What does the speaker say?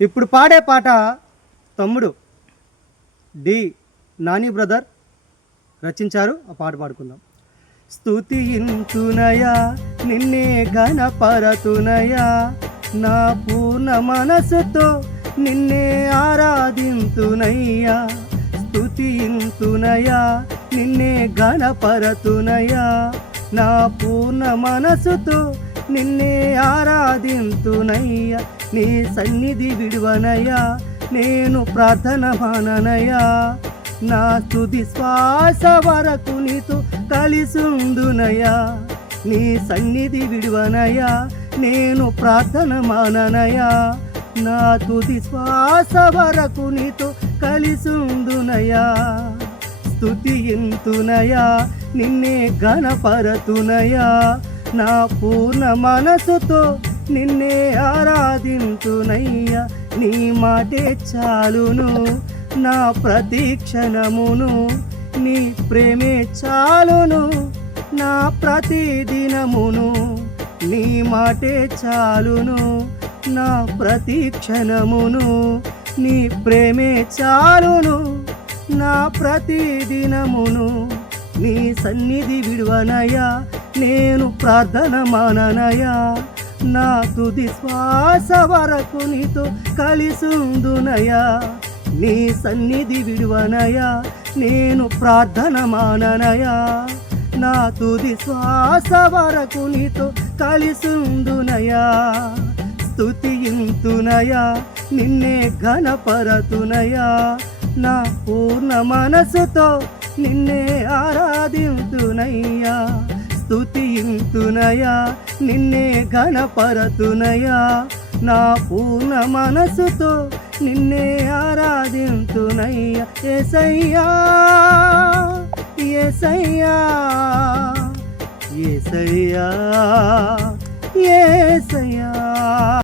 ఇప్పుడు పాడే పాట తమ్ముడు డి నాని బ్రదర్ రచించారు. ఆ పాట పాడుకుందాం. స్తుతింతునయా నిన్నే ఘనపరతునయా, నా పూర్ణ మనసుతో నిన్నే ఆరాధింతునయ్యా. స్తుతింతునయా నిన్నే ఘనపరతునయా, నా పూర్ణ మనసుతో నిన్నే ఆరాధింతునయ్యా. నీ సన్నిధి విడువనయ్యా, నేను ప్రార్థన మాననయ్యా. నా తుది శ్వాస వరకు నీతో కలిసుందునయ్యా. నీ సన్నిధి విడువనయ్యా, నేను ప్రార్థన మాననయ్యా. నా తుది శ్వాస వరకు నీతో కలిసుందునయ్యా. స్తుతింతునయా నిన్నే ఘనపరతునయా, నా పూర్ణ మనసుతో నిన్నే ఆరాధింతునయ్యా. నీ మాటే చాలును నా ప్రతి క్షణమును, నీ ప్రేమే చాలును నా ప్రతి దినమును. నీ మాటే చాలును నా ప్రతి క్షణమును, నీ ప్రేమే చాలును నా ప్రతి దినమును. నీ సన్నిధి విడువనయా, నేను ప్రార్థన మాననయా. నా తుది శ్వాస వరకు నీతో కలిసుందునయా. నీ సన్నిధి విడువనయా, నేను ప్రార్థన మాననయా. నా తుది శ్వాస వరకు నీతో కలిసుందునయా. స్తుతింతునయా నిన్నే ఘనపరతునయా, నా పూర్ణ మనసుతో నిన్నే ఆరాధింతునయ్యా. స్తుతింతునయా నిన్నే ఘనపరతునయా, నా పూర్ణ మనసుతో నిన్నే ఆరాధింతునయ్యా. యేసయ్యా యేసయ్యా యేసయ్యా యేసయ్యా.